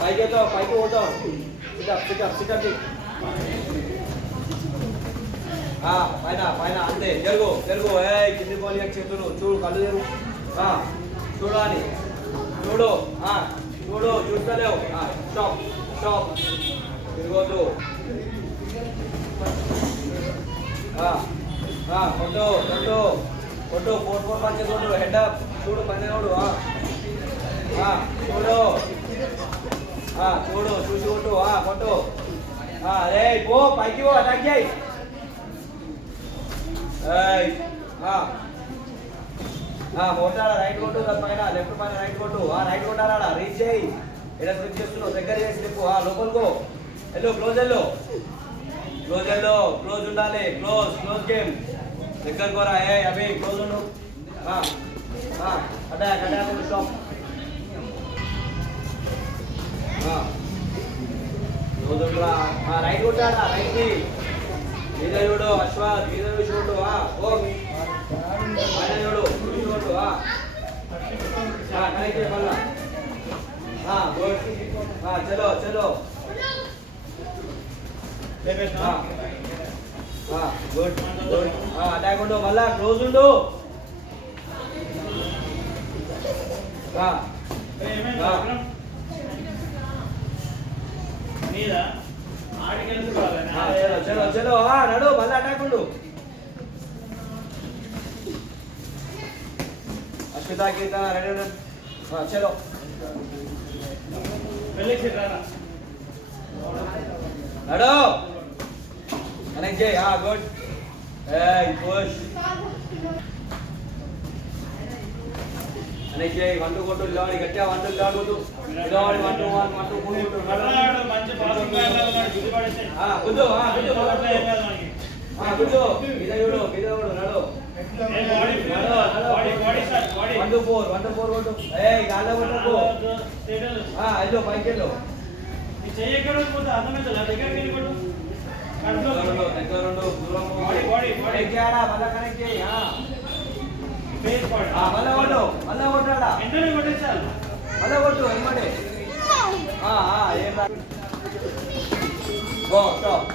పైకి వెళ్తావు పైకి పోతావు పైన పైన అంతే జరుగు జరుగు ఏ కింది పోలి చేతులు చూడు కళ్ళు తెరు చూడాలి చూడు చూడు చూస్తలేవు స్టాప్ స్టాప్ తిరగొద్దు కొట్టు కొట్టు కొట్టు 4 పంచెస్ కొట్టు హెడ్ అప్ చూడు పైన చూడు చూడు చూడు చూసి కొట్టు కొట్టు అరే పో పైకి పో అటాక్ చేయి కొట్టాడా రైట్ కొట్టు దాని పైన లెఫ్ట్ పైన రైట్ కొట్టు రైట్ కొట్టాడా రీచ్ చేయి ఇలా స్విచ్ చేస్తున్నావు దగ్గర చేసి చెప్పు లోపలికో వెళ్ళు క్లోజ్ వెళ్ళు క్లోజ్ వెళ్ళు క్లోజ్ ఉండాలి క్లోజ్ క్లోజ్ గేమ్ దగ్గర కోరా ఏ అవి క్లోజ్ ఉండు అటాక్ అటాక్ స్టాప్ క్లోజ్ ఉండరా రైట్ కొట్టాడా రైట్ కి మీద చూడు అశ్వాత్ మీద చూడు ఓ పైన చూడు చూడు కనెక్ట్ చేయ మళ్ళా గుడ్ చలో చలో గుడ్ గుడ్ అటాక్ ఉండు మళ్ళా క్లోజ్ ఉండు చలో చలో నడు మళ్ళీ అటాక్ ఉండు అశ్విత కీర్తన రెడీ ఉండు చలో నడు కనెక్ట్ చేయి గుడ్ పుష్ కనెక్ట్ చేయి 1 2 కొట్టు నిలబడి గట్టిగా 1 2 నిలబడి కొట్టు నిలబడి 1 2 1 2 3 కొట్టు మంచి పాసింగ్ ప్యాన్ ఉన్నాడు గుద్దు పడేసి గుద్దు గుద్దు గుద్దు మీద చూడు నడు బాడీ షాట్ బాడీ 1 2 4 కొట్టు గాల్లో కొట్టు అయ్యో పైకి వెళ్ళు ఈ చెయ్యి ఎక్కడ పోతే అర్థమైతలా దగ్గరికి వెళ్ళి కొట్టు దగ్గర ఉండు దూరం బాడీ ఎక్కాడా మళ్ళా కనెక్ట్ చేయి ఫేస్ పాయింట్ మళ్ళా కొట్టు మళ్ళా కొట్టాడా వెంటనే కొట్టేసారు మళ్ళా కొట్టు ఎమ్మడే ఏం గో స్టాప్